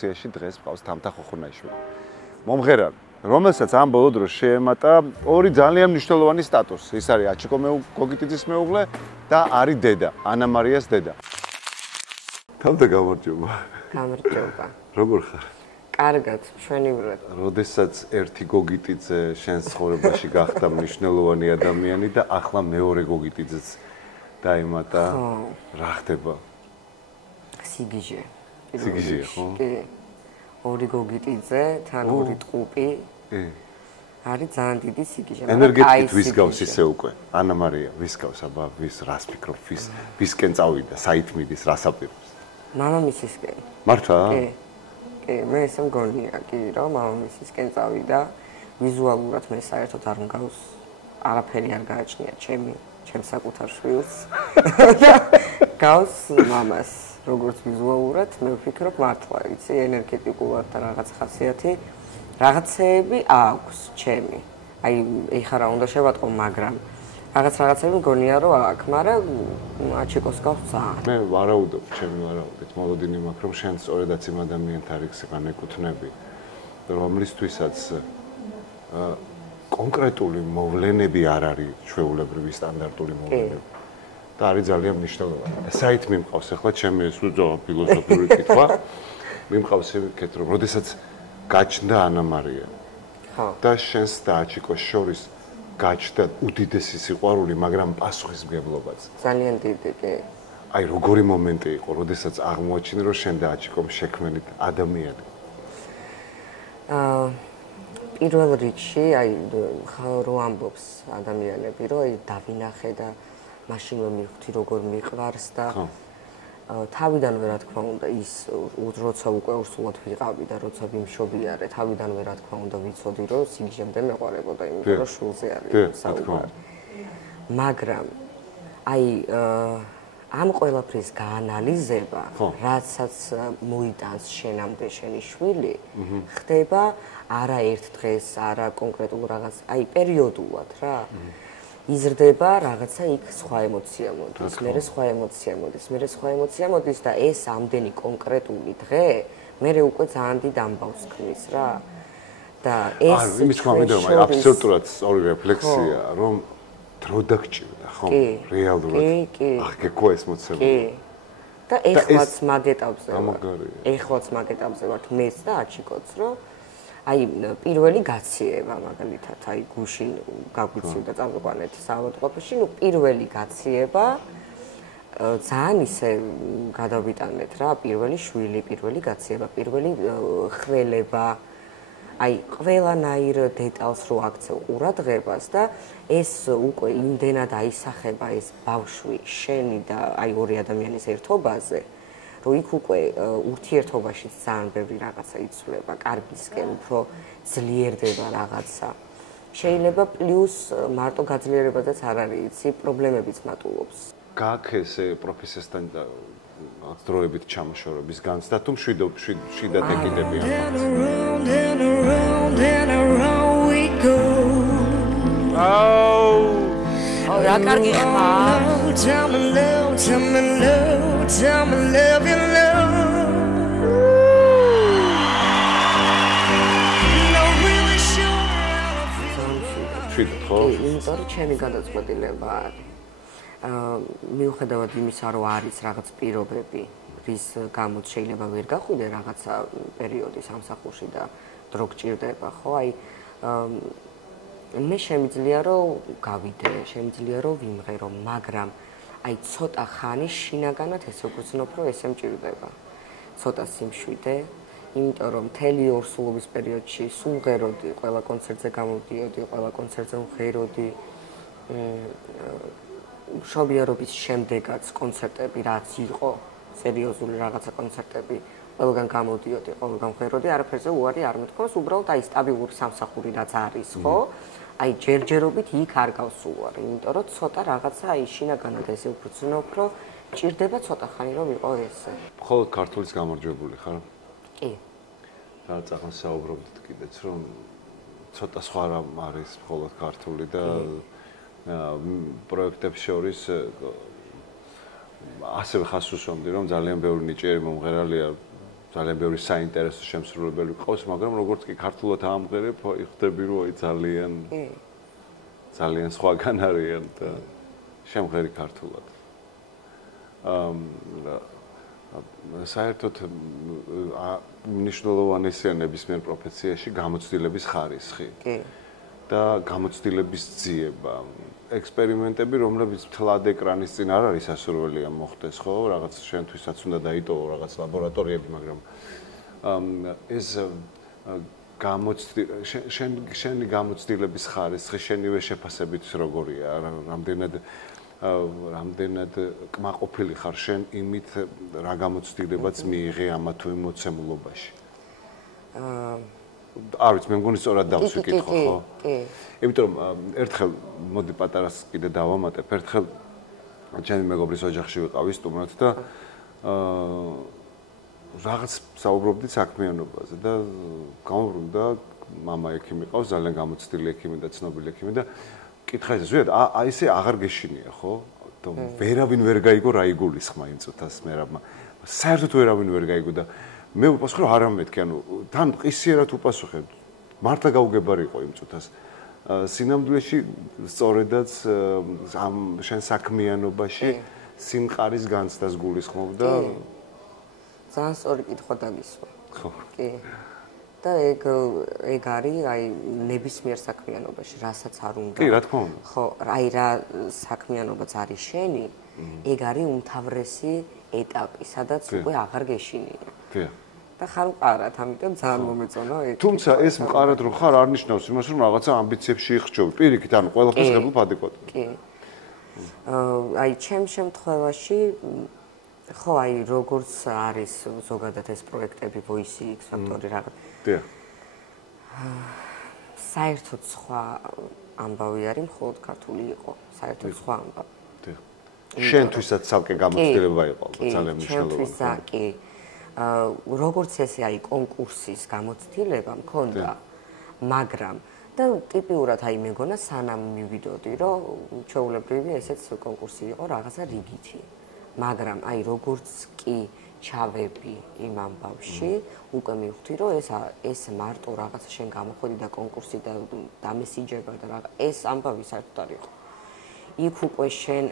ემოციაში დღეს მყავს თამთა ხოხუნაიშვილი. მომღერალი, რომელსაც ამ ბოლო დროს შეემატა ორი ძალიან მნიშვნელოვანი სტატუსი. ის არის აჩიკო გოგიტიძის მეუღლე და არის დედა, ანა მარიას დედა. თამთა გამარჯობა. გამარჯობა. როგორ ხარ? კარგად, მშვენივრად. როდესაც ერთი გოგიტიძე შენს ცხოვრებაში გახდა მნიშვნელოვანი ადამიანი და ახლა მეორე გოგიტიძეც დაემატა, რა ხდება? სიგიჟე. სიგიჟე, ხო? კი. ორი გოგიტიძე, თან ორი ტყუპი. კი. არის ძალიან დიდი სიგიჟე. ენერგეტიკით ვის გავს ისე უკვე? ანა მარია, ვის გავს, აბა, ვის რას ფიქრობ, ვისკენ წავიდა, საით მიდის, რას აპირებს? მამამისისკენ. მართლა? კი. კი, მე ესე მგონია, კი, რომ მამამისისკენ წავიდა. ვიზუალურად მე საერთოდ არ მგავს, არაფერი არ გააჩნია ჩემს საკუთარ შვილს. გავს მამას, როგორც ვიზუალურად, მე ვფიქრობ მართლა, იცი, ენერგეტიკულად და რაღაც ხასიათი, რაღაცეები აქვს ჩემი. აი, ეხლა რა უნდა შევატყო, მაგრამ რაღაცები მგონია რომ აქვს, მაგრამ აჩიკოს გავს ძალიან. მე ვარაუდობ, ჩემი ვარაუდით, მოლოდინი მაქვს, რომ შენ სწორედაც იმ ადამიანთან რიგსგან ეკუთვნები, რომლისთვისაც კონკრეტული მოვლენები არ არის ჩვეულებრივი სტანდარტული მოვლენები. და არის ძალიან მნიშვნელოვანი. საით მიმყავს ახლა ჩემი ეს ფილოსოფიური კითხვა. მიმყავს იქეთ, რომ როდესაც გაჩნდა ანა მარია. ხო. და შენს და აჩიკოს შორის გაჩნდა უდიდესი სიყვარული, მაგრამ პასუხისმგებლობაც. ძალიან დიდი, კი. აი, როგორი მომენტი იყო, როდესაც აღმოაჩინე, რომ შენ და აჩიკომ შექმნით ადამიანი. პირველ რიგში, აი, რო ამბობს ადამიანები, რომ აი დავინახე და მაშინვე მივხვდი როგორ მიყვარს და თავიდანვე რა თქმა უნდა ის როცა უკვე ურსულად ვიყავი და როცა ვიმშობიარე, თავიდანვე რა თქმა უნდა ვიცოდი რომ სიგიჟემდე მეყარებოდა, იმიტომ რომ შულზე არის საუბარი. მაგრამ აი ამ ყველაფრის გაანალიზება, რაცაც მოიტანს შენამდე შენი შვილი, ხდება არა ერთ დღეს, არა კონკრეტულ რაღაც, აი პერიოდულად რა. იზრდება რაღაცა იქ სხვა ემოცია მოდის, მერე სხვა ემოცია მოდის, მერე სხვა ემოცია მოდის და ეს ამდენი კონკრეტული დღე მერე უკვე ძალიან დიდ ამბავს ქმნის რა. და ეს იმის თქმა მინდა რომ აბსოლუტურად სწორი რეფლექსია, რომ დრო დაგჭირდა, ხო? რეალურად. ახ გეკო ეს მოცემული. კი. და ეხლაც მაგ ეტაპზე ვარ. ეხლაც მაგ ეტაპზე ვარ მეც და აჩიკოც, რომ აი პირველი გაციება მაგალითად აი გუშინ გაგვიცივდა წამყვანეთ საავადმყოფოში, ნუ პირველი გაციება ძალიან ისე გადავიტანეთ რა, პირველი შვილი, პირველი გაციება, პირველი ხველება, აი ყველანაირ დეტალს რო აქცევ ყურადღებას და ეს უკვე იმდენად აისახება ეს ბავშვი შენი და აი ორი ადამიანის ერთობაზე, რომ იქ უკვე ურთიერთობაში ძალიან ბევრი რაღაცა იცვლება, კარგისკენ უფრო ძლიერდება რაღაცა. შეიძლება პლუს მარტო გაძლიერებადაც არ არის, იცი, პრობლემებიც მატულობს. გაქვს ეს პროფესიასთან დროებით ჩამოშორების განცდა, თუ მშვიდად ეკიდებიან. რა კარგი ხარ? Tell me love, you love. No really sure how I feel. შვიდად ხო? იმიტომ რომ ჩემი გადაწყვეტილება არის. მიუხედავად იმისა, რომ არის რაღაც პირობები, რის გამოც შეიძლება ვერ გახვიდე რაღაცა პერიოდი სამსახურში და დრო გჭირდება, ხო? აი მე შემიძლია რომ გავიდე, შემიძლია რომ ვიმღერო, მაგრამ აი ცოტა ხანი შინაგანად ესე ვგრძნობ, რომ ესე მჭირდება. ცოტა სიმშვიდე, იმიტომ რომ მთელი ორსულობის პერიოდში სულ ღეროდი, ყველა კონცერტზე გამოვდიოდი, ყველა კონცერტზე ვღეროდი. მშობიარობის შემდეგაც კონცერტები რაც იყო, სერიოზული რაღაცა კონცერტები, ყველგან გამოდიოდი, ყველგან ვღეროდი, არაფერზე უარი არ მეთქოს, უბრალოდ აი სტაბილური სამსახური რაც არის, ხო? აი ჯერჯერობით იქ არ გავსულვარ, იმიტომ რომ ცოტა რაღაცა აი შინაგანად ესე ვგრძნობ, რომ ჭირდება ცოტა ხანი რომ ვიყო ესე. მხოლოდ ქართულის გამარჯვებული ხარ? კი. რა წახან საუბრობდით კიდეც, რომ ცოტა სხვა რამ არის მხოლოდ ქართული და პროექტებს შორის ასევე ხას უსვამდი, რომ ძალიან ბევრი ნიჭიერი მომღერალია ძალიან ბევრი საინტერესო შემსრულებელი ყავს, მაგრამ როგორც კი ქართულად ამღერებ, ხვდები რომ აი ძალიან სხვაგან არიან და შემღერი ქართულად. საერთოდ მნიშვნელოვანია ნებისმიერ პროფესიაში გამოცდილების ხარისხი. კი. და გამოცდილების ძიება. ექსპერიმენტები, რომლებიც თლად ეკრანის წინ არ არის ასურველია მოხდეს, ხო? რაღაც შენთვისაც უნდა დაიტოვო რაღაც ლაბორატორიები, მაგრამ ეს შენი გამოცდილების ხარისხი შენივე შეფასებით როგორია? რამდენად კმაყოფილი ხარ შენ იმით რა გამოცდილებაც მიიღე ამა თუ იმ მოცემულობაში? არ ვიცი, მე მგონი სწორად დავსვიკითხო, ხო? კი. იმიტომ რომ ერთხელ მოდი პატარას კიდე დავამატებ, ერთხელ ჩემი მეგობრის ოჯახში ვიყავი სტუმრად და რაღაც საუბრობდით საქმიანობაზე და გამოვბრუნდა მამა ექიმი ყავს, ძალიან გამოცდილი ექიმი და ცნობილი ექიმი და კითხა ეს ზუსტად აი ესე აღარ გეშინია, ხო? და ვერავინ ვერ გაიგო რა იგულისხმა იმ წუთას მერაბმა. საერთოდ ვერავინ ვერ გაიგო და მე უპასუხე რომ არა მეთქი, ანუ თან ყისიერად უპასუხე. მართლა გაუგებარი იყო იმ წუთას. სინამდვილეში სწორედაც ამ შენ საქმიანობაში სიმყარის განცდას გულისხმობდა. ძალიან სწორი კითხვა დაგისვა. ხო. კი. და ეგ არის აი ნებისმიერ საქმიანობაში, რასაც არ უნდა. კი, რა თქმა უნდა. ხო, აი რა საქმიანობაც არის შენი, ეგ არის უმთავრესი ეტაპი, სადაც უკვე აღარ გეშინია. დიახ. და ხარ მყარად, ამიტომ ძალიან მომეწონა ეგ. თუმცა ეს მყარად რომ ხარ არ ნიშნავს იმას, რომ რაღაცა ამბიციებში იხრჯობ. პირიქით, ანუ ყველაფერს ღებულობ ადეკვატურად. კი. აი ჩემ შემთხვევაში ხო, აი როგორც არის ზოგადად ეს პროექტები Voice X Factor რაღაც. დიახ. საერთოდ სხვა ამბავი არის, მხოლოდ ქართული იყო. საერთოდ სხვა ამბავი. დიახ. შენთვისაც ცალკე გამოცდილება იყო, ძალიან მნიშვნელოვანი. შენთვისა კი. როგორც ესე აი კონკურსის გამოცდილება მქონდა, მაგრამ და ტიპიურად აი მეგონა სანამ მივიდოდი, რომ ჩვეულებრივი ესეც კონკურსი იყო რაღაცა რიგითი. მაგრამ აი როგორც კი ჩავები იმ ამბავში, უკვე მივხვდი, რომ ეს მარტო რაღაცა შენ გამოხვედი და კონკურსი და დამესიჯება და რაღაც ეს ამბავი საერთოდ არ იყო. იქ უკვე შენ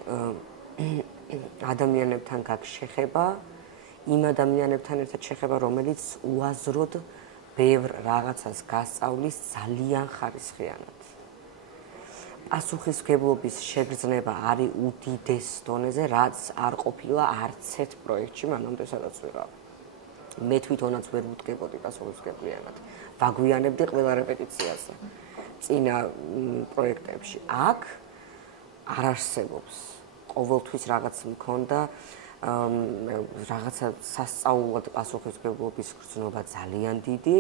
ადამიანებთან გაქვს შეხება, იმ ადამიანებთან ერთად შეხება, რომელიც უაზროდ ბევრ რაღაცას გასწავლის ძალიან ხარისხიანად. პასუხისმგებლობის შეგრძნება არის უდიდეს დონეზე, რაც არ ყოფილა არც ერთ პროექტში მანამდე სადაც ვიყავ. მე თვითონაც ვერ ვუდგებოდი პასუხისმგებლიანად. ვაგვიანებდი ყველა რეპეტიციაზე. წინა პროექტებში. აქ არ არსებობს. ყოველთვის რაღაც მქონდა რაღაცა სასწაულად პასუხისმგებლობის გრძნობა ძალიან დიდი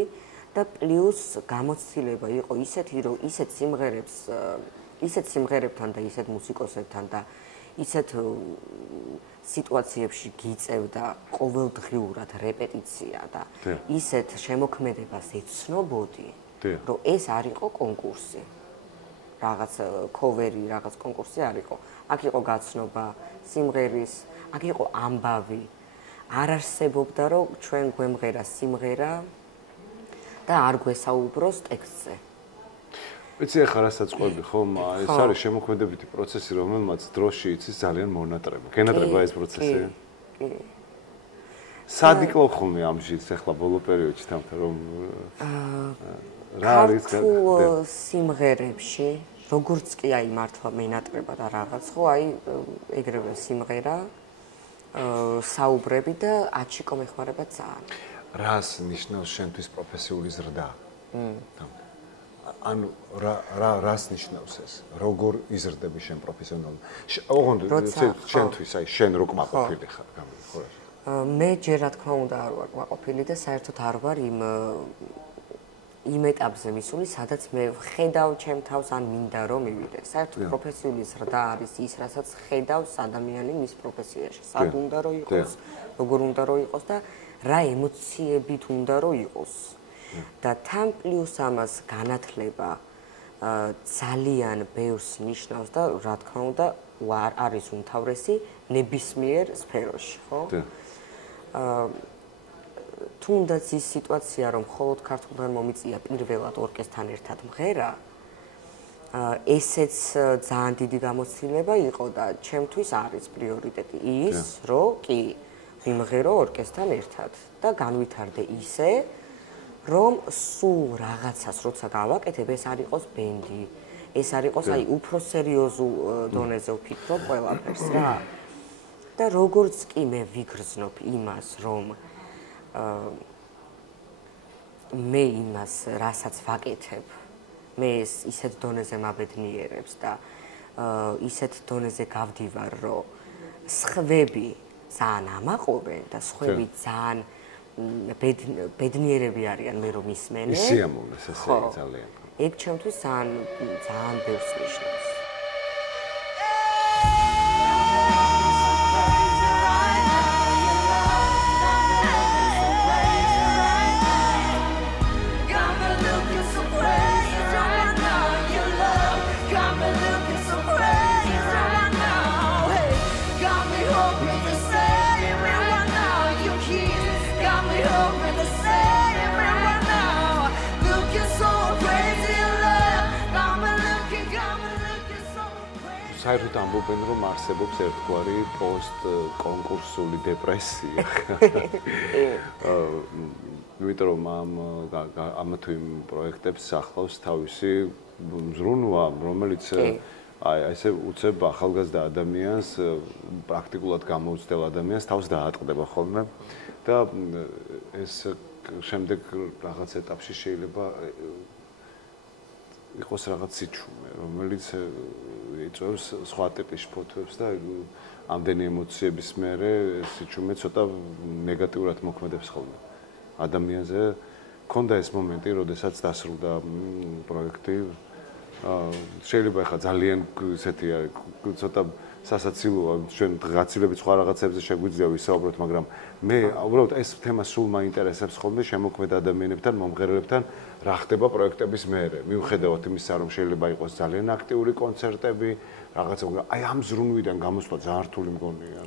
და პლუს გამოცდილება იყო ისეთი, რომ ისეთ სიმღერებთან და ისეთ მუსიკოსებთან და ისეთ სიტუაციებში გიწევდა ყოველდღიურად რეპეტიცია და ისეთ შემოქმედებას ეცნობოდი, რომ ეს არ იყო კონკურსი. რაღაც კოვერი, რაღაც კონკურსი არ იყო. აქ იყო გაცნობა სიმღერის, აქ იყო ამბავი. არ არსებობდა, რომ ჩვენ გვემღერა სიმღერა და არ გვესაუბროს ტექსტზე. ვიცი ახლა რასაც ყვები ხომ, ეს არის შემოქმედებითი პროცესი, რომელმაც დროში იცის ძალიან მონატრება. გენატრება ეს პროცესი? კი. სად იკლავ ხოლმე ამ ჟილს ახლა ბოლო პერიოდში თამთა რომ რა არის ქართულ სიმღერებში, როგორც კი აი მართლა მენატრება და რაღაც ხო, აი ეგრევე სიმღერა, საუბრები და აჩიკო მეხმარება ძალიან. რას ნიშნავს შენთვის პროფესიული ზრდა? ანუ რას ნიშნავს ეს? როგორ იზრდები შენ პროფესიონალურად? ოღონდ შენთვის აი შენ რო კმაყოფილი ხარ გამიხო რა? მე ჯერ რა თქმა უნდა არ ვარ კმაყოფილი და საერთოდ არ ვარ იმ ეტაპზე მისული, სადაც მე ხედავ ჩემ თავს ან მინდა რომ მივიდე. საერთოდ პროფესიული ზრდა არის ის, რასაც ხედავს ადამიანი მის პროფესიაში. სად უნდა რომ იყოს, როგორ უნდა რომ იყოს და რა ემოციებით უნდა რომ იყოს. და თან პლუს ამას განათლება ძალიან ბევრს ნიშნავს და რა თქმა უნდა არის უმთავრესი ნებისმიერ სფეროში, ხო? თუნდაც ის სიტუაცია, რომ მხოლოდ ქართულთან მომიწია პირველად ორკესტრთან ერთად მღერა, ესეც ძალიან დიდი გამოცდილება იყო და ჩემთვის არის პრიორიტეტი ის, რომ კი ვიმღერო ორკესტრთან ერთად და განვითარდე ისე, რომ სულ რაღაცას როცა გავაკეთებ, ეს არ იყოს ბენდი, ეს არ იყოს აი უფრო სერიოზულ დონეზე ვფიქრობ ყველაფერს რა. და როგორც კი მე ვიგრძნობ იმას, რომ მე იმას, რასაც ვაკეთებ, მე ეს ისეთ დონეზე მაბედნიერებს და ისეთ დონეზე გავდივარ, რომ სხვები ძალიან ამაყობენ და სხვები ძალიან ბედნიერები არიან მე რომ ისმენენ. სიამოვნეს ესე ძალიან. ეგ ჩემთვის ძალიან ბევრს ნიშნავს. საერთოდ ამბობენ, რომ არსებობს ერთგვარი პოსტ-კონკურსული დეპრესია. იმიტომ რომ ამ თუ იმ პროექტებს ახლავს თავისი ზრუნვა, რომელიც აი ესე უცებ ახალგაზრდა ადამიანს, პრაქტიკულად გამოუცდელ ადამიანს თავს დაატყდება ხოლმე და ეს შემდეგ რაღაც ეტაპში შეიძლება იყოს რაღაც სიჩუმე, რომელიც იწვევს სხვა ტიპის ფოთოებს და ამდენი ემოციების მერე სიჩუმე ცოტა ნეგატიურად მოქმედებს ხოლმე ადამიანზე. ქონდა ეს მომენტი, როდესაც დასრულდა პროექტი. შეიძლება ახლა ძალიან ისეთი არის, ცოტა სასაცილოა, ჩვენ გაცილებით სხვა რაღაცებზე შეგვიძლია ვისაუბროთ, მაგრამ მე უბრალოდ ეს თემა სულ მაინტერესებს ხოლმე შემოქმედ ადამიანებთან, მომღერლებთან, რა ხდება პროექტების მერე. მიუხედავად იმისა, რომ შეიძლება იყოს ძალიან აქტიური კონცერტები, რაღაცა, აი ამ ზრუნვიდან გამოსვლა ძალიან რთული მგონია.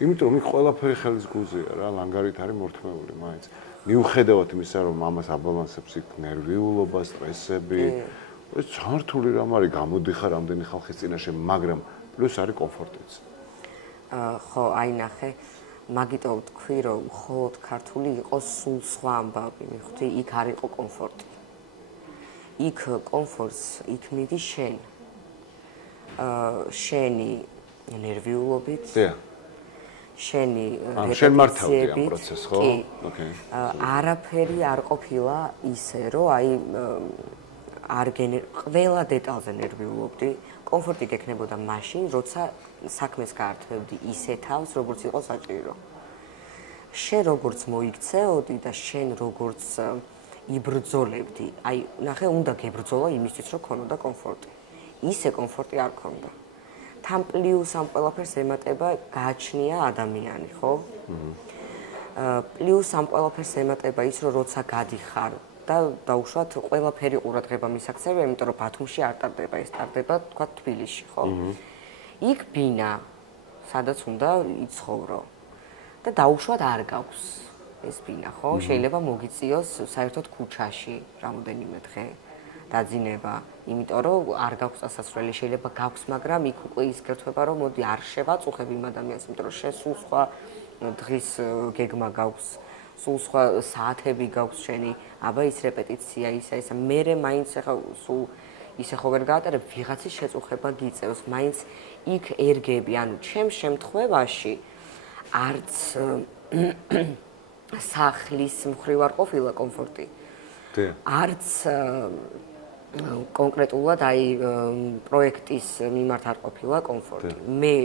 იმიტომ რომ იქ ყველაფერი ხელის გულზეა რა, ლანგარით არის მორთმეული მაინც. მიუხედავად იმისა, რომ ამას აბალანსებს იქ ნერვიულობა, სტრესები, ეს ძალიან რთული რამ არის, გამოდიხარ ამდენი ხალხის წინაშე, მაგრამ პლუს არის კომფორტიც. ხო, აი ნახე, მაგიტომ თქვი, რომ მხოლოდ ქართული იყოს სულ სხვა ამბავი, მივხვდი, იქ არ იყო კომფორტი. იქ კომფორტს იქმნიდი შენ. შენი ნერვიულობით. შენი რეპეტიციებით. კი. არაფერი არ ყოფილა ისე, რომ აი ყველა დეტალზე ნერვიულობდი. კომფორტი გექნებოდა მაშინ, როცა საქმეს გაართმევდი ისე თავს, როგორც იყო საჭირო. შენ როგორც მოიქცეოდი და შენ როგორც იბრძოლებდი, აი, ნახე, უნდა გებრძოლა იმისთვის, რომ ქონოდა კომფორტი. ისე კომფორტი არ ქონდა. თან პლუს ამ ყველაფერს ემატება გააჩნია ადამიანი, ხო? პლუს ამ ყველაფერს ემატება ის, რომ როცა გადიხარ და დაუშვათ ყველაფერი ყურადღება მისაქცევია, იმიტომ რომ ბათუმში არ ტარდება, ეს ტარდება თქვა თბილისში, ხო? იქ ბინა, სადაც უნდა იცხოვრო. და დაუშვათ არ გაქვს ეს ბინა, ხო? შეიძლება მოგიწიოს საერთოდ ქუჩაში რამოდენიმე დღე დაძინება, იმიტომ რომ არ გაქვს დასასრული, შეიძლება გაქვს, მაგრამ იქ უკვე ის გერთვება, რომ მოდი არ შევაწუხებ იმ ადამიანს, იმიტომ რომ შენ სულ სხვა დღის გეგმა გაქვს. სულ სხვა საათები გაქვს შენი, აბა ის რეპეტიცია, ისა, მერე მაინც ახლა სულ ისე ხო ვერ გაატარებ, ვიღაცის შეწუხება გიწევს, მაინც იქ ერგები, ანუ ჩემს შემთხვევაში არც სახლის მხრივ არ ყოფილა კომფორტი. არც კონკრეტულად აი პროექტის მიმართ არ ყოფილა კომფორტი. მე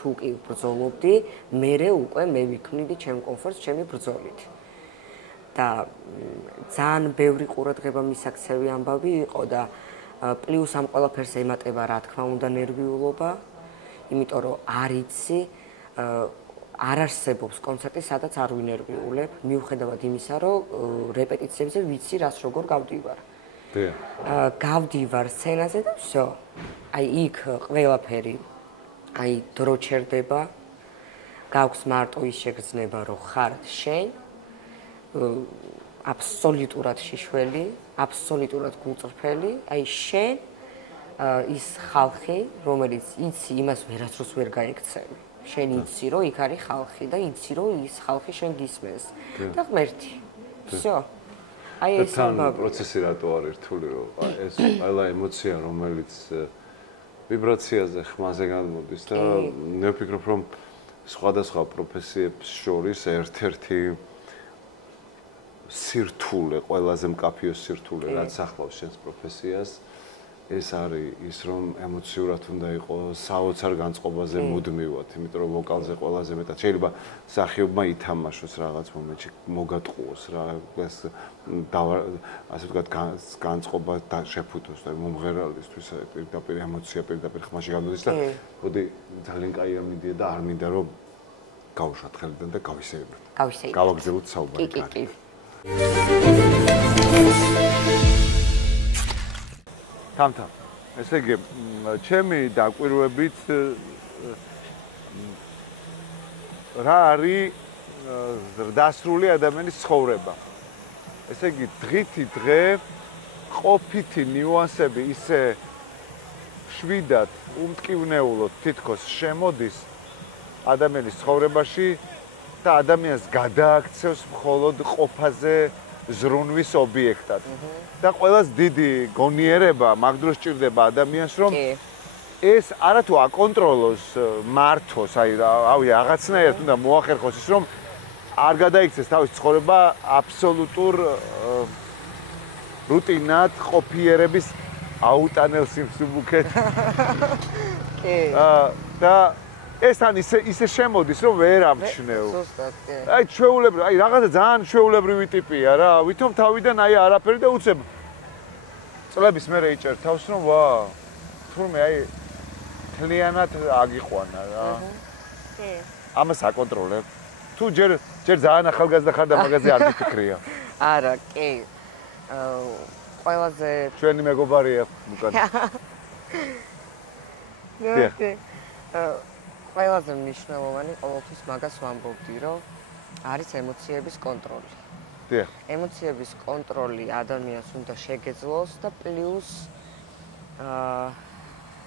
თუ კი ბრძოლობდი, მერე უკვე მე ვიქმნიდი ჩემ კომფორტს ჩემი ბრძოლით. და ძალიან ბევრი ყურადღება მისაქცევი ამბავი იყო და პლუს ამ ყველაფერს ემატება რა თქმა უნდა ნერვიულობა, იმიტომ რომ არ იცი არ არსებობს კონცერტი, სადაც არ ვინერვიულებ, მიუხედავად იმისა, რომ რეპეტიციებზე ვიცი რას როგორ გავდივარ. გავდივარ სცენაზე და всё. აი იქ ყველაფერი აი დრო ჩერდება, გაქვს მარტო ის შეგრძნება, რომ ხარ შენ აბსოლუტურად შიშველი, აბსოლუტურად გულწრფელი, აი შენ ის ხალხი, რომელიც იცი იმას ვერასდროს ვერ გაიქცევი. შენ იცი, რომ იქ არის ხალხი და იცი, რომ ის ხალხი შენ გისმენს და ღმერთი. всё. აი ეს პროცესი რატო არის რთული, რომ ეს ყველა ემოცია, რომელიც ვიბრაციაზე, ხმაზე გამოდის და მე ვფიქრობ, რომ სხვადასხვა პროფესიებს შორის ერთ-ერთი სირთულე, ყველაზე მკაფიო სირთულე, რაც ახლავს შენს პროფესიას, ეს არის ის, რომ ემოციურად უნდა იყოს საოცარ განწყობაზე მუდმივად, იმიტომ რომ ვოკალზე ყველაზე მეტად შეიძლება მსახიობმა ითამაშოს რაღაც მომენტში, მოგატყუოს რა, ეს ასე ვთქვათ, განწყობა და შეფუთოს და მომღერალისთვის პირდაპირ ემოცია პირდაპირ ხმაში გამოდის და მოდი ძალიან კაია მიდია და არ მინდა რომ გავუშვათ ხელიდან და გავისეირნოთ. გავაგზავნოთ საუბარი. კი. თამთა, ესე იგი, ჩემი დაკვირვებით რა არის დასრული ადამიანის ცხოვრება. ესე იგი, დღითი დღე ყოფითი ნიუანსები ისე შვიდად, უმტკივნეულოდ თითქოს შემოდის ადამიანის ცხოვრებაში და ადამიანს გადააქცევს მხოლოდ ყოფაზე ზრუნვის ობიექტად. და ყველას დიდი გონიერება მაგ დროს ჭირდება ადამიანს, რომ ეს არათუ აკონტროლოს, მართოს, აი რაღაცნაირად უნდა მოახერხოს ის, რომ არ გადაიქცეს თავის ცხოვრება აბსოლუტურ რუტინად, ყოფიერების აუტანელ სიმსუბუქეთ. კი. და ეს თან ისე შემოდის, რომ ვერ ამჩნევ. ზუსტად, კი. აი ჩვეულებრივი, აი რაღაცა ძალიან ჩვეულებრივი ტიპია რა. ვითომ თავიდან აი არაფერი და უცებ წლების მერე იჭერ თავს, რომ ვა, თურმე აი თლიანად აგიყვანა რა. კი. ამას აკონტროლებ. თუ ჯერ ძალიან ახალგაზრდა ხარ და მაგაზე არ მიფიქრია. არა, კი. ყველაზე ჩვენი მეგობარია უკან. კი. ყველაზე მნიშვნელოვანი ყოველთვის მაგას ვამბობდი, რომ არის ემოციების კონტროლი. დიახ. ემოციების კონტროლი ადამიანს უნდა შეგეძლოს და პლუს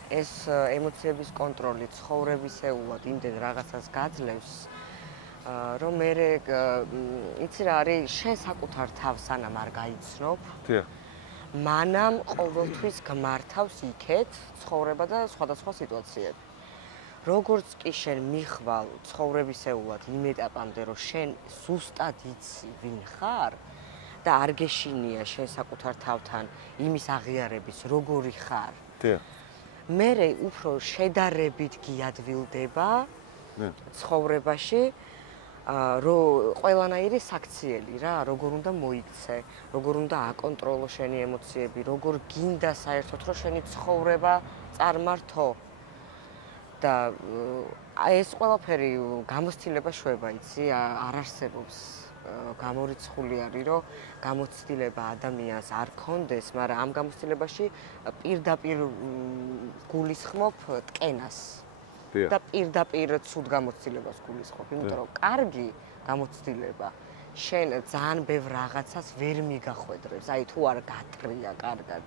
ეს ემოციების კონტროლი ცხოვრებისეულად იმდენ რაღაცას გაძლევს, რომ მე იცი რა არის, შენ საკუთარ თავს სანამ არ გაიცნობ. დიახ. მანამ ყოველთვის გმართავს იქეთ ცხოვრება და სხვადასხვა სიტუაციები. როგორც კი შენ მიხვალ ცხოვრებისეულად იმ ეტაპამდე, რომ შენ ზუსტად იცი ვინ ხარ და არ გეშინია შენ საკუთარ თავთან იმის აღიარების როგორი ხარ. დიახ. მერე უფრო შედარებით გიადვილდება ცხოვრებაში, რომ ყველანაირი საქციელი რა, როგორ უნდა მოიქცე, როგორ უნდა აკონტროლო შენი ემოციები, როგორ გინდა საერთოდ რომ შენი ცხოვრება წარმართო. და ეს ყველაფერი გამოცდილება შვება, იცი, არ არსებობს გამორიცხული არის, რომ გამოცდილება ადამიანს არ კონდეს, მაგრამ ამ გამოცდილებაში პირდაპირ გულისხმობ ტკენას. და პირდაპირ ცუდ გამოცდილებას გულისხმობ, იმიტომ რომ კარგი გამოცდილება შენ ძალიან ბევრ რაღაცას ვერ მიგახვედრებს, აი თუ არ გატრია კარგად.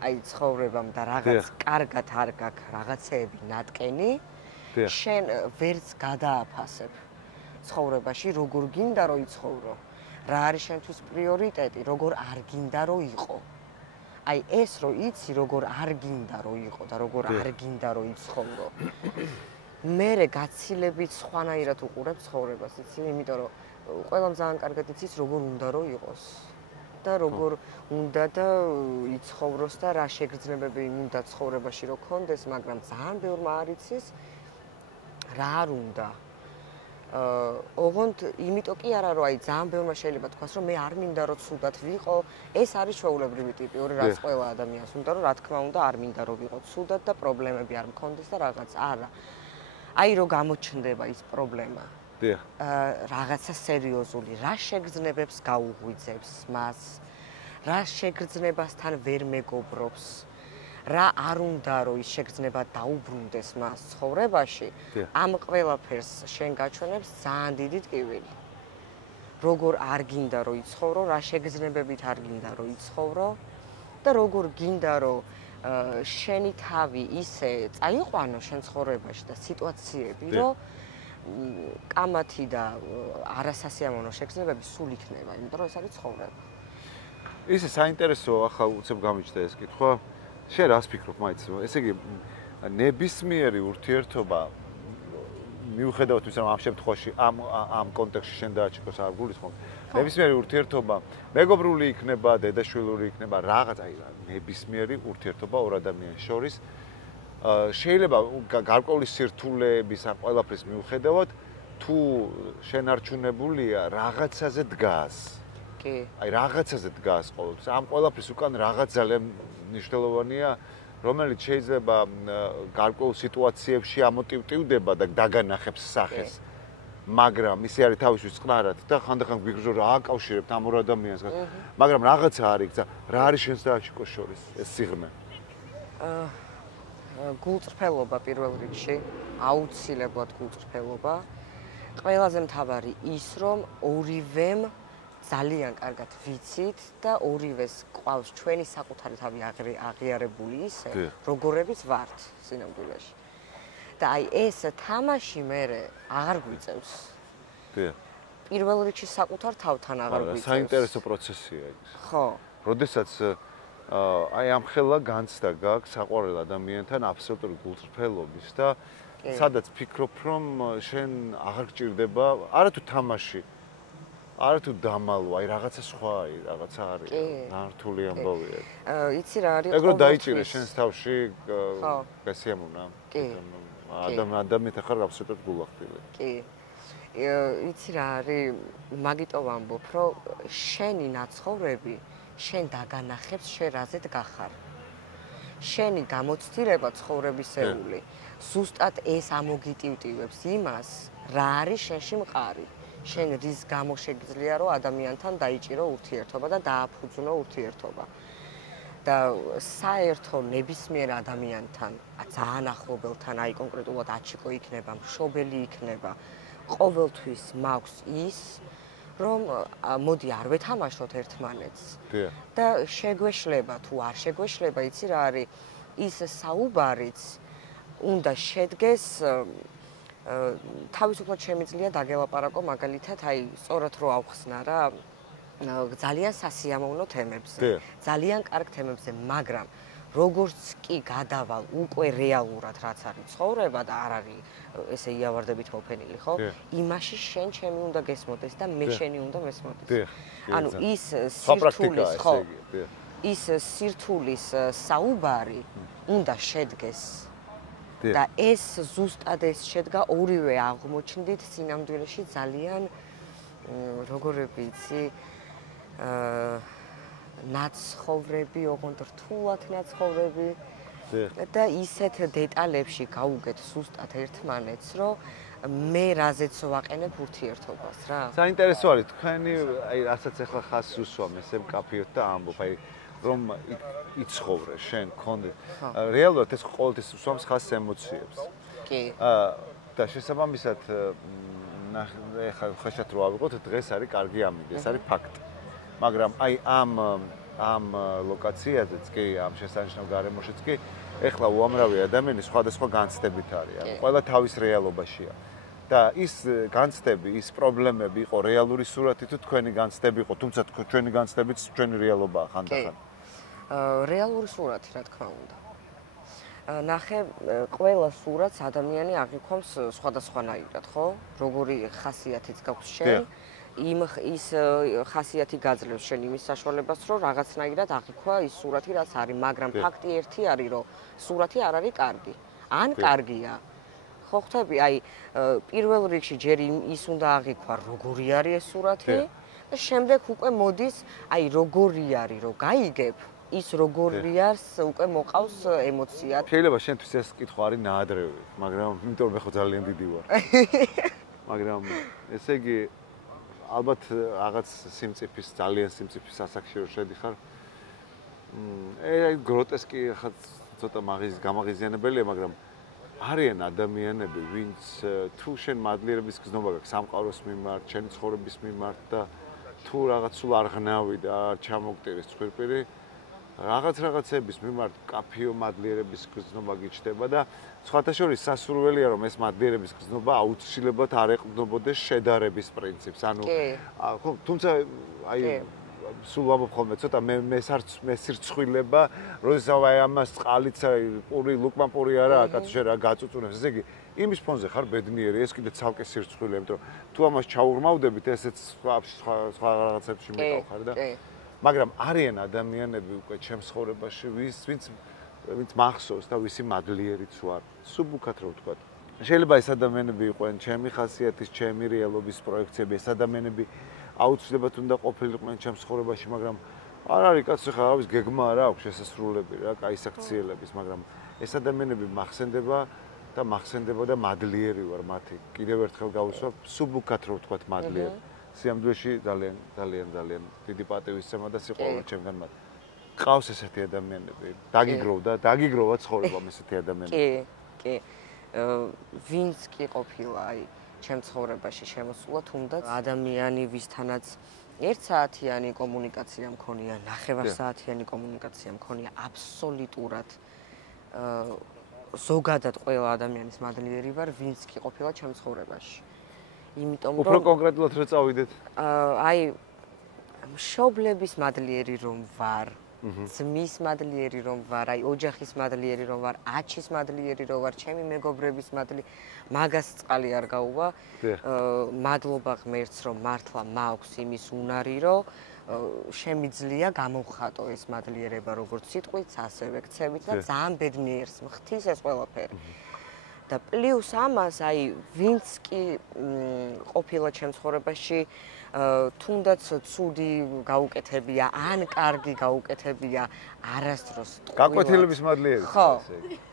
აი ცხოვრებამ და რაღაც კარგად არ გაქვს რაღაცეები ნატკენი, შენ ვერც გადააფასებ ცხოვრებაში, როგორ გინდა რომ იცხოვრო, რა არის შენთვის პრიორიტეტი, როგორ არ გინდა რომ იყო. აი ეს რომ იცი, როგორ არ გინდა რომ იყო და როგორ არ გინდა რომ იცხოვრო. მერე გაცილებით სხვანაირად უყურებ ცხოვრებას, იცი, იმიტომ რომ ყველამ ძალიან კარგად იცის, როგორ უნდა რომ იყოს. და როგორ უნდა და იცხოვროს და რა შეგრძნებები უნდა ცხოვრებაში რო კონდეს, მაგრამ ძალიან ბევრმა არ იცის რა არ უნდა. ოღონდ იმიტომ კი არა რომ აი ძალიან ბევრმა შეიძლება თქვას რომ მე არ მინდა რომ ცუდად ვიყო, ეს არის ჩვეულებრივი ტიპი, რაც ყველა ადამიანს უნდა რომ რა თქმა უნდა არ მინდა რომ ვიყო ცუდად და პრობლემები არ მქონდეს და რაღაც არა. აი რო გამოჩნდება ის პრობლემა. რაღაცა სერიოზული, რა შეგრძნებებს გაუღვიძებს მას, რა შეგრძნებასთან ვერ მეგობრობს, რა არ უნდა რომ ის შეგრძნება დაუბრუნდეს მას ცხოვრებაში, ამ ყველაფერს შენ გაჩვენებს ძალიან დიდი ტკივილი. როგორ არ გინდა რომ იცხოვრო, რა შეგრძნებებით არ გინდა რომ იცხოვრო და როგორ გინდა რომ შენი თავი ისე წაიყვანო შენ ცხოვრებაში და სიტუაციები, რომ კამათი და არასასიამოვნო შეგრძნებები სულ იქნება, იმიტომ რომ ეს არის ცხოვრება. ისე საინტერესოა, ახლა უცებ გამიჩნდა ეს კითხვა. შენ რას ფიქრობ მაინც? ესე იგი ნებისმიერი ურთიერთობა მიუხედავად იმისა, რომ ამ შემთხვევაში ამ კონტექსტში შენ დააჩქოს არ გულისხმობ. ნებისმიერი ურთიერთობა მეგობრული იქნება, დედაშვილური იქნება, რაღაც აი ნებისმიერი ურთიერთობა ორ ადამიანის შორის შეიძლება გარკვეული სირთულეების ან ყველაფრის მიუხედავად თუ შენარჩუნებულია რაღაცაზე დგას. კი. აი რაღაცაზე დგას ყოველთვის. ამ ყველაფრის უკან რაღაც ძალიან მნიშვნელოვანია, რომელიც შეიძლება გარკვეულ სიტუაციებში ამოტივტივდება და დაგანახებს სახეს. მაგრამ ისე არის თავისთვის წყნარად და ხანდახან გვიგრძნო რა აკავშირებთ ამ ორ ადამიანს. მაგრამ რაღაცა არის და რა არის შენს და აჩიკოს შორის ეს სიღრმე? გულწრფელობა პირველ რიგში, აუცილებლად გულწრფელობა. ყველაზე მთავარი ის, რომ ორივემ ძალიან კარგად ვიცით და ორივეს ყავს ჩვენი საკუთარი თავი აღიარებული ისე, როგორებიც ვართ სინამდვილეში. და აი ეს თამაში მე აღარ გვიწევს. დიახ. პირველ რიგში საკუთარ თავთან აღარ გვიწევს. საინტერესო პროცესია ის. ხო. როდესაც აი ამ ხელა განცდა გაქვს საყვარელ ადამიანთან აბსოლუტური გულწრფელობის და სადაც ფიქრობ, რომ შენ აღარ გჭირდება არათუ თამაში, არათუ დამალვა, აი რაღაცა სხვა, აი რაღაცა არის, ნართული ამბავია. იცი რა არის? ეგ რო დაიჭირე შენს თავში გასიამოვნა. კი. ადამიანთან ხარ აბსოლუტურად გულახდილი. კი. იცი რა არის? მაგიტო ვამბობ, რომ შენი ნაცხოვრები შენ დაგანახებს შენ რაზე დგახარ. შენი გამოცდილება ცხოვრებისეული ზუსტად ეს ამოგიტივტივებს იმას, რა არის შენში მყარი. შენ რის გამო შეგიძლია რომ ადამიანთან დაიჭირო ურთიერთობა და დააფუძნო ურთიერთობა. და საერთო ნებისმიერ ადამიანთან, ძალიან ახლობელთან, აი კონკრეტულად აჩიკო იქნება, მშობელი იქნება, ყოველთვის მაქვს ის, რომ მოდი არ ვეთამაშოთ ერთმანეთს. და შეგვეშლება თუ არ შეგვეშლება, იცი რა არის? ის საუბარიც უნდა შედგეს თავისუფლად შემიძლია დაგელაპარაკო მაგალითად, აი სწორად რო ავხსნა რა ძალიან სასიამოვნო თემებზე, ძალიან კარგ თემებზე, მაგრამ როგორც კი გადავალ უკვე რეალურად რაც არის ცხოვრება და არ არის ესე იავარდებით მოფენილი, ხო? იმაში შენ ჩემი უნდა გესმოდეს და მე შენი უნდა მესმოდეს. ანუ ის სირთულის, ხო? ის სირთულის საუბარი უნდა შედგეს. და ეს ზუსტად ეს შედგა ორივე აღმოჩნდით სინამდვილეში ძალიან როგორები იცი ნაცხოვრები, ოღონდ რთულად ნაცხოვრები და ისეთ დეტალებში გავუგეთ ზუსტად ერთმანეთს, რომ მე რაზეც ვაყენებ ურთიერთობას რა. საინტერესო არის თქვენი აი რასაც ახლა ხას უსვამ ესე მკაფიოთ და ამბობ აი რომ იცხოვრე შენ კონდე რეალურად ეს ყოველთვის უსვამს ხას ემოციებს. კი. და შესაბამისად ახლა ხაშად რო ავიღოთ დღეს არის კარგი ამინდი, ეს არის ფაქტი. მაგრამ აი ამ ლოკაციაზეც კი, ამ შესანიშნავ გარემოშიც კი, ეხლა უამრავი ადამიანი სხვადასხვა განცდებით არის. ყველა თავის რეალობაშია. და ის განცდები, ის პრობლემები იყო რეალური სურათი თუ თქვენი განცდები იყო, თუმცა ჩვენი განცდებიც ჩვენი რეალობაა ხანდახან. რეალური სურათი, რა თქმა უნდა. ნახე, ყველა სურათს ადამიანი აღიქვამს სხვადასხვანაირად, ხო? როგორი ხასიათიც გაქვს შენ, ის ხასიათი გაძლევს შენ იმის საშუალებას, რომ რაღაცნაირად აღიქვა ის სურათი, რაც არის, მაგრამ ფაქტი ერთი არის, რომ სურათი არ არის კარგი. ან კარგია. ხო ხვდები, აი პირველ რიგში ჯერ ის უნდა აღიქვა, როგორი არის ეს სურათი და შემდეგ უკვე მოდის, აი როგორი არის, რომ გაიგებ, ის როგორი არის, უკვე მოყავს ემოცია. შეიძლება შენთვის ეს კითხვა არის ნაადრევი, მაგრამ იმიტომ რომ მე ხო ძალიან დიდი ვარ. მაგრამ ესე იგი ალბათ რაღაც სიმწიფის, ძალიან სიმწიფის ასაკში რო შედიხარ. აი გროტესკი ხა ცოტა გამაღიზიანებელია, მაგრამ არიან ადამიანები, ვინც თუ შენ მადლიერების გზნობა გაქვს სამყაროს მიმართ, შენი ცხოვრების მიმართ და თუ რაღაც სულ არ ღნავი და არ ჩამოგტირის ცხვირპირი, რაღაცების მიმართ კაფეო მადლიერების გზნობა გიჩნდება და სხვათა შორის სასურველია რომ ეს მადლიერების გზნობა აუცილებლად არ ეყრდნობოდეს შედარების პრინციპს. ანუ ხო, თუმცა აი სულ ვამბობ ხოლმე ცოტა მე სირცხვილება, როდესაც აი ამას წყალიც პური ლუკმან პური არაა, კაცო შენ რა გაწუწუნებს. ესე იგი იმის ფონზე ხარ ბედნიერი, ეს კიდე ცალკე სირცხვილია, იმიტომ რომ თუ ამას ჩაურმავდებით, ესეც სხვა რაღაცებში მიყავ და მაგრამ არიან ადამიანები უკვე ჩემს ცხოვრებაში, ვინც მახსოვს და ვისი მადლიერიც ვარ. სუბუქად რო ვთქვა. შეიძლება ეს ადამიანები იყვნენ ჩემი ხასიათის, ჩემი რეალობის პროექციები, ეს ადამიანები აუცილებლად უნდა ყოფილიყვნენ ჩემს ცხოვრებაში, მაგრამ არ არის კაცო ხა ავის გეგმა არა აქვს შესასრულები რა, კაი საქციელების, მაგრამ ეს ადამიანები მახსენდება და მადლიერი ვარ მათი. კიდევ ერთხელ გავუსვამ, სუბუქად რო ვთქვა მადლიერი. სიამძვეში ძალიან დიდი პატივისცემა და სიყვარული ჩემგან მათ. ყავს ესეთი ადამიანები, დაგიგროვა ცხოვრება ესეთი ადამიანები. კი. ვინც კი ყოფილა აი ჩემ ცხოვრებაში შემოსულა, თუნდაც ადამიანი ვისთანაც 1 საათიანი კომუნიკაცია მქონია, 9 საათიანი კომუნიკაცია მქონია, აბსოლუტურად ზოგადად ყველა ადამიანის მადლიერი ვარ, ვინც კი ყოფილა ჩემ ცხოვრებაში. იმიტომ რომ უფრო კონკრეტულად რო წავიდეთ. აი მშობლების მადლიერი რომ ვარ, ძმის მადლიერი რომ ვარ, აი ოჯახის მადლიერი რომ ვარ, აჩის მადლიერი რომ ვარ, ჩემი მეგობრების მაგას წყალი არ გაუვა. მადლობა ღმერთს რომ მართლა მაქვს იმის უნარი, რომ შემიძლია გამოვხატო ეს მადლიერება როგორც სიტყვით, ასევე ქცევით და ძალიან ბედნიერს მხთვის ეს ყველაფერი. და პლუს ამას აი ვინც კი ყოფილა ჩემ ცხოვრებაში თუნდაც ცუდი გაუკეთებია ან კარგი გაუკეთებია არასდროს გაკვეთილების მადლიერი ხო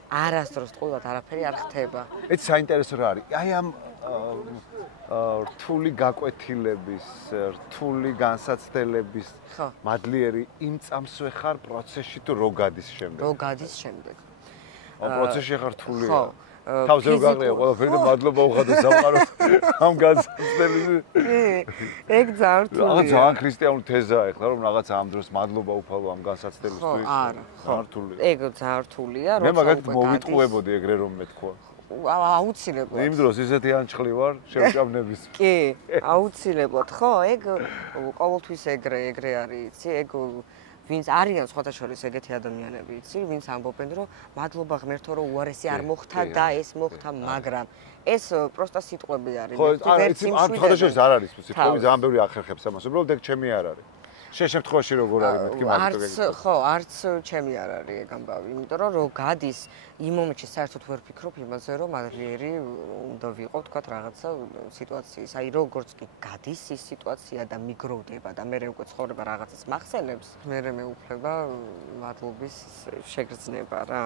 არასდროს ტყუილად არაფერი არ ხდება. ეს საინტერესო რა არის? აი ამ რთული გაკვეთილების, რთული განსაცდელების მადლიერი იმ წამსვე ხარ პროცესში თუ რო გადის შემდეგ? რო გადის შემდეგ. პროცესში ხარ რთულია. ხო. თავზე რო გაყრია ყველაფერი და მადლობა უხადო სამყაროს ამ განსაცდელზე. კი, ეგ ძალიან რთულია. რაღაც ძალიან ქრისტიანული თეზაა ეხლა რომ რაღაც ამ დროს მადლობა უფალო ამ განსაცდელისთვის. არა, რთულია. ეგ ძალიან რთულია, როცა მე მაგათ მოვიტყუებოდი ეგრე რომ მეთქვა. აუცილებლად. იმ დროს ისეთი ანჩხლი ვარ, შევჭამნების. კი, აუცილებლად, ხო, ეგ ყოველთვის ეგრე არის, იცი, ეგ ვინც არიან სხვათა შორის ეგეთი ადამიანები, იცი, ვინც ამბობენ, რომ მადლობა ღმერთო, რომ უარესი არ მოხდა და ეს მოხდა, მაგრამ ეს პროსტა სიტყვები არის. ხო, იცი, სხვათა შორის არ არის სიტყვები, ძალიან ბევრი ახერხებს ამას, უბრალოდ ეგ ჩემი არ არის. შემთხვევაში როგორ არის მეთქი მაგითო ხო, არც ჩემი არ არის ეგ ამბავი, იმიტომ რომ რო გადის იმ მომენტში საერთოდ ვერ ფიქრობ იმაზე, რომ მადლიერი უნდა ვიყო, თქვათ რაღაცა სიტუაციის. აი როგორც კი გადის ის სიტუაცია და მიგროვდება და მე უკვე ცხოვრება რაღაცას მახსენებს, მე მეუფლება მადლობის შეგრძნება რა.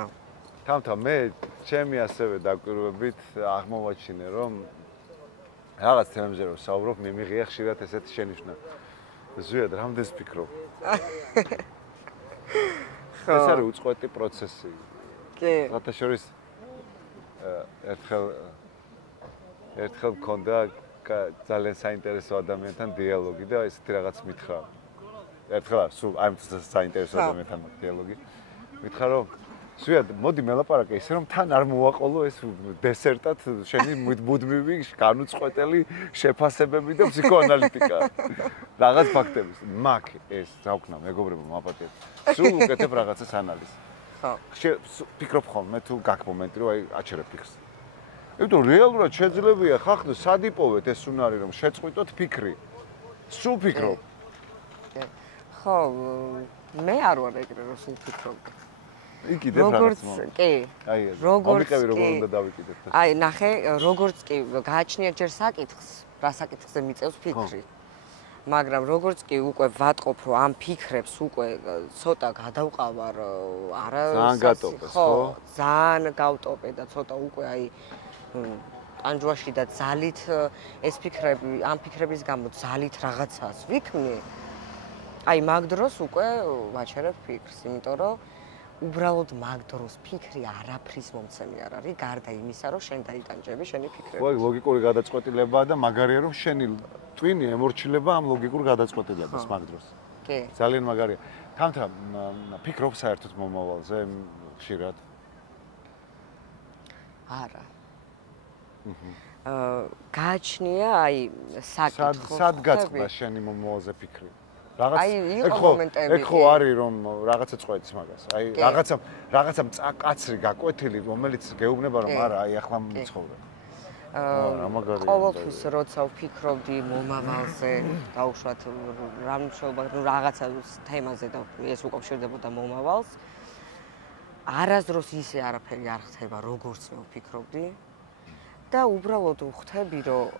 თამთა მე ჩემი ასევე დაკვირვებით აღმოვაჩინე, რომ რაღაც თემებზე რომ საუბრობ, მიმიღია ხშირად ესეთი შენიშვნა. ზუსტად რამდენს ფიქრობ? ეს არის უწყვეტი პროცესი. კი. სხვათა შორის ერთხელ მქონდა ძალიან საინტერესო ადამიანთან დიალოგი და ესეთი რაღაც მითხრა. ერთხელ არ, სულ აი ამ საინტერესო ადამიანთან დიალოგი. მითხრა რომ ზუსტად მოდი მელაპარაკე ისე რომ თან არ მოვაყოლო ეს დესერტად შენი მუდმივი განუწყვეტელი შეფასებები და ფსიქოანალიტიკა. რაღაც ფაქტების. მაგ ეს ზავქნა მეგობრებო მაპატიეთ. სულ უკეთებ რაღაცას ანალიზს. ხო. ფიქრობ ხოლმე თუ გაქვს მომენტი რომ აი აჩერებ ფიქრს. იმიტომ რეალურად შეძლებია ხახნო სადიპოვეთ ეს უნარი რომ შეწყვიტოთ ფიქრი. სულ ფიქრობ. ხო, მე არ ვარ ეგრე რომ სულ ფიქრობ. იქიდებ რაღაც მომენტი. კი. აი ეს. მოვიყევი როგორ უნდა დავიკიდებ. აი, ნახე, როგორც კი გააჩნია ჯერ საკითხს, რა საკითხზე მიწევს ფიქრი. მაგრამ როგორც კი უკვე ვატყობ, რომ ამ ფიქრებს უკვე ცოტა გადავყავარ, არა ძალიან გატოპეს, ხო? ძალიან გავტოპე და ცოტა უკვე აი ტანჯვაში და ძალით ეს ფიქრები, ამ ფიქრების გამო ძალით რაღაცას ვიქმნი. აი, მაგ დროს უკვე ვაჩერებ ფიქრს, იმიტომ რომ უბრალოდ მაგ დროს ფიქრი არაფრის მომცემი არ არის, გარდა იმისა, რომ შენ დაიტანჯები შენი ფიქრები. ხო, ლოგიკური გადაწყვეტილებაა და მაგარია რომ შენი ტვინი ემორჩილება ამ ლოგიკურ გადაწყვეტილებას მაგ დროს. კი. ძალიან მაგარია. თამთა ფიქრობ საერთოდ მომავალზე ხშირად? არა. გააჩნია აი საკითხი. სად გაწყდა შენი მომავალზე ფიქრი? აი, იყო მომენტები, ეგ ხო არის რომ რაღაცა წყვეტს მაგას. აი რაღაცა კაცრი გაკვეთილი რომელიც გეუბნება რომ არა, აი ახლა მიცხოვრე. ყოველთვის როცა ვფიქრობდი მომავალზე, დაუშვათ რა მნიშვნელობა, რაღაცა თემაზე და ეს უკავშირდებოდა მომავალს, არასდროს ისე არაფერი არ ხდება, როგორც მე ვფიქრობდი. და უბრალოდ ვხვდები, რომ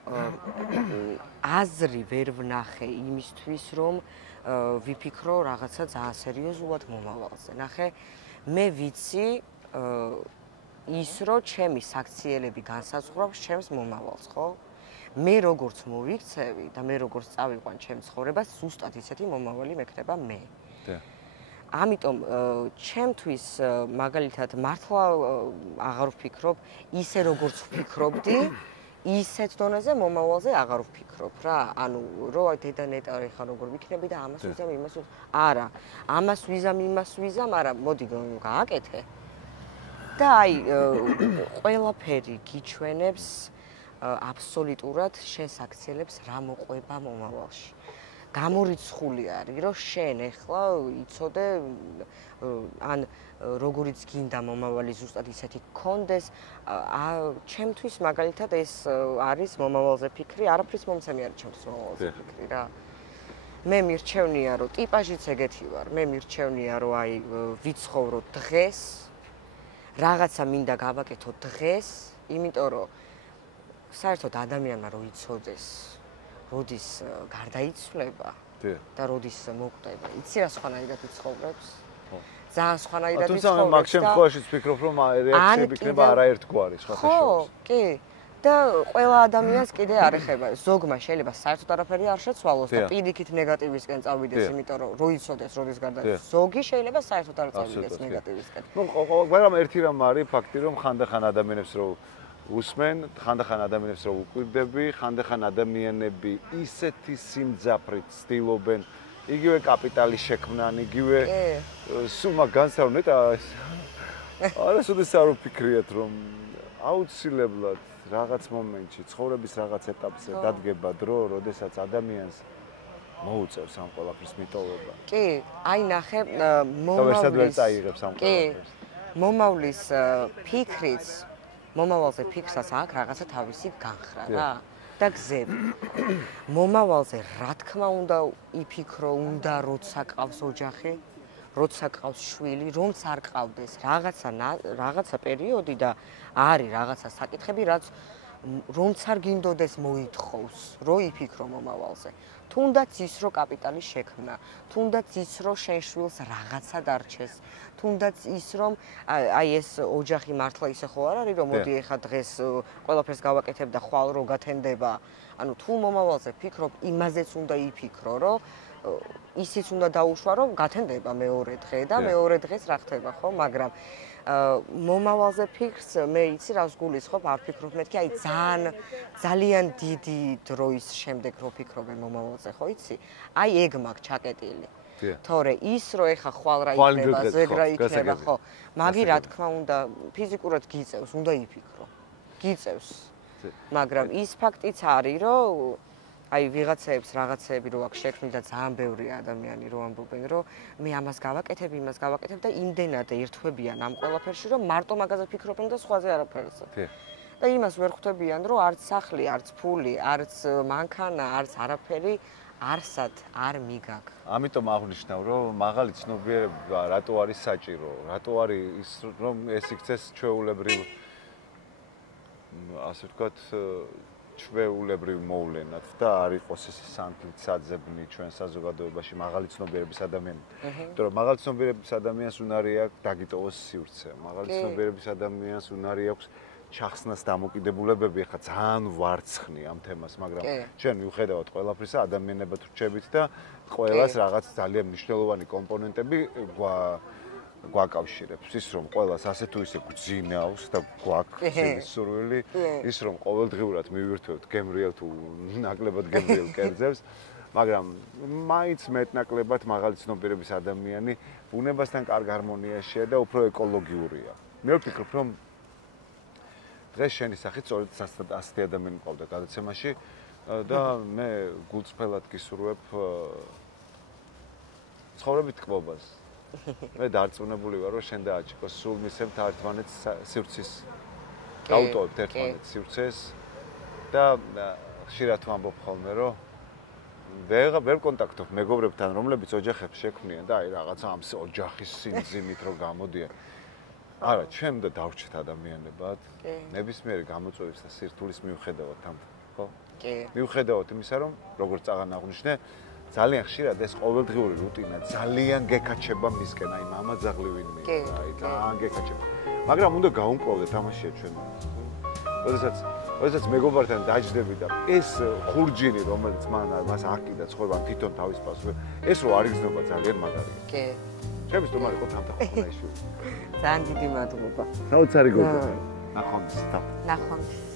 აზრი ვერ ვნახე იმისთვის, რომ ვიფიქრო რაღაცა ძალიან სერიოზულად მომავალზე. ნახე, მე ვიცი ის, რომ ჩემი საქციელები განსაზღვრავს ჩემს მომავალს, ხო? მე როგორც მოვიქცევი და მე როგორც წავიყვან ჩემ ცხოვრებას, ზუსტად ისეთი მომავალი მექნება მე. ამიტომ ჩემთვის მაგალითად მართლა აღარ ვფიქრობ ისე როგორც ვფიქრობდი, ისეთ დონეზე მომავალზე აღარ ვფიქრობ რა. ანუ რო დედა ნეტარი ხარ როგორ ვიქნები და ამას ვიზამ, იმას არა. ამას ვიზამ, იმას ვიზამ, არა, მოდი გააკეთე. და აი ყველაფერი გიჩვენებს აბსოლუტურად შენს აქციელებს რა მოყვება მომავალში. გამორიცხული არის, რომ შენ ახლა იცოდე ან როგორიც გინდა მომავალი ზუსტად ისეთი გქონდეს, ჩემთვის მაგალითად ეს არის მომავალზე ფიქრი, არაფრის მომცემი არის ჩემთვის მომავალზე ფიქრი რა. მე მირჩევნია, რომ ტიპაჟიც ეგეთი ვარ, მე მირჩევნია, რომ აი ვიცხოვრო დღეს, რაღაცა მინდა გავაკეთო დღეს, იმიტომ რომ საერთოდ ადამიანმა რო იცოდეს როდის გარდაიცვლება და როდის მოკვდება. იცი რა სხვანაირად იცხოვრებს? ძალიან სხვანაირად იცხოვრებს. თუმცა მაგ შემთხვევაშიც ვფიქრობ, რომ რეაქციები იქნება არაერთგვარი სხვათა შორის. ხო, კი. და ყველა ადამიანს კიდე არ ეხება. ზოგმა შეიძლება საერთოდ არაფერი არ შეცვალოს და პირიქით ნეგატივისკენ წავიდეს, იმიტომ რომ რო იცოდეს, როდის გარდაიცვლება. ზოგი შეიძლება საერთოდ არ წავიდეს ნეგატივისკენ. ნუ მაგრამ ერთი რამ არის ფაქტი, რომ ხანდახან ადამიანებს რო უსმენ, ხანდახან ადამიანებს რო უკვირდები, ხანდახან ადამიანები ისეთი სიმძაფრით ცდილობენ, იგივე კაპიტალის შექმნან, იგივე სულ მაგ განსავნეთ არასოდეს არ ვფიქრიათ, რომ აუცილებლად რაღაც მომენტში, ცხოვრების რაღაც ეტაპზე დადგება დრო, როდესაც ადამიანს მოუწევს ამ ყველაფრის მიტოვება. კი, აი ნახე, მომავლის ფიქრიც მომავალზე ფიქრსაც აქვს რაღაცა თავისი განხრა რა და გზები. მომავალზე რა თქმა უნდა იფიქრო, უნდა როცა ყავს ოჯახი, როცა ყავს შვილი, რომც არ ყავდეს რაღაცა პერიოდი და არის რაღაცა საკითხები, რაც რომც არ გინდოდეს მოითხოვს, რო იფიქრო მომავალზე. თუნდაც ის რო კაპიტალის შექმნა, თუნდაც ის რო შენ შვილს რაღაცა დარჩეს, თუნდაც ის რომ აი ეს ოჯახი მართლა ისე ხო არ არის რომ მოდი ეხა დღეს ყველაფერს გავაკეთებ და ხვალ რო გათენდება. ანუ თუ მომავალზე ფიქრობ, იმაზეც უნდა იფიქრო, რომ ისიც უნდა დაუშვა რომ გათენდება მეორე დღე და მეორე დღეს რა ხდება ხო, მაგრამ მომავალზე ფიქრს მე იცი რას გულისხმობ, არ ვფიქრობ მეთქი, აი ძალიან დიდი დროის შემდეგ რო ვფიქრობ მომავალზე, ხო იცი? აი ეგ მაქვს ჩაკეტილი. თორე ის რო ეხა ხვალ რა იქნება, ზეგ რა იქნება, ხო, მაგი რა თქმა უნდა ფიზიკურად გიწევს, უნდა იფიქრო. გიწევს. მაგრამ ის ფაქტიც არის, რომ აი ვიღაცებს რაღაცეები რო აქვს შექმნილი და ძალიან ბევრი ადამიანი რო ამბობენ, რომ მე ამას გავაკეთებ, იმას გავაკეთებ და იმდენად ერთვებიან ამ ყველაფერში, რომ მარტო მაგაზე ფიქრობენ და სხვაზე არაფერზე. და იმას ვერ ხვდებიან, რომ არც სახლი, არც ფული, არც მანქანა, არც არაფერი არსად არ მიგაგ. ამიტომ აღნიშნავ, რომ მაღალი ცნობიერება რატო არის საჭირო, რატო არის ის რომ ეს იქცეს ჩვეულებრივ ასე ვთქვათ ჩვეულებრივ მოვლენად და არ იყოს ეს სანთლით საძებნი ჩვენ საზოგადოებაში მაღალი ცნობიერების ადამიანები. იმიტომ რომ მაღალი ცნობიერების ადამიანს უნარი აქვს დაგიტოვოს სივრცე, მაღალი ცნობიერების ადამიანს უნარი აქვს ჩახსნას დამოკიდებულებები, ახლა ძალიან ვარცხნი ამ თემას, მაგრამ ჩვენ მიუხედავად ყველაფრისა ადამიანებად ვრჩებით და ყველას რაღაც ძალიან მნიშვნელოვანი კომპონენტები გვაკავშირებს, ის რომ ყველას ასე თუ ისე გძინავს და გვაქვს სურვილი, ის რომ ყოველდღიურად მივირთვევთ გემრიელ თუ ნაკლებად გემრიელ კერძებს, მაგრამ მაინც მეტნაკლებად მაღალი ცნობიერების ადამიანი ბუნებასთან კარგ ჰარმონიაშია და უფრო ეკოლოგიურია. მე ვფიქრობ, რომ დღეს შენი სახით სწორედ ასეთი ადამიანი მყავდა გადაცემაში და მე გულწრფელად გისურვებ ცხოვრებით ტკბობას. მე დარწმუნებული ვარ, რომ შენ და აჭიკო სულ მისცემთ ერთმანეთს სივრცის. გაუტოვებთ ერთმანეთს სივრცეს და ხშირად ვამბობ ხოლმე, რომ ვერ კონტაქტობ მეგობრებთან, რომლებიც ოჯახებს შექმნიან და აი რაღაცა ამ ოჯახის სიმძიმით რომ გამოდიან. არა, ჩვენ უნდა დავრჩეთ ადამიანებად. ნებისმიერი გამოწვევის და სირთულის მიუხედავად თამთა, ხო? კი. მიუხედავად იმისა, რომ როგორც წაღან აღვნიშნე, ძალიან ხშირად ეს ყოველდღიური რუტინა ძალიან გეკაჩება მისკენ, აი მამა ძაღლი ვინმე, აი ძალიან გეკაჩება. მაგრამ უნდა გაუმკლავდეთ ამაშია ჩვენ. როდესაც მეგობართან დაჯდები და ეს ხურჯინი, რომელიც მას აკიდა ცხოვრება თვითონ თავის პასუხი, ეს რო არ იგრძნობა ძალიან მაგარია. კი. ჩემს თომარი ყო თამთა ხოხნაიშვილი. ძალიან დიდი მადლობა. საოცარი გოგო. ნახვამდის. ნახვამდის.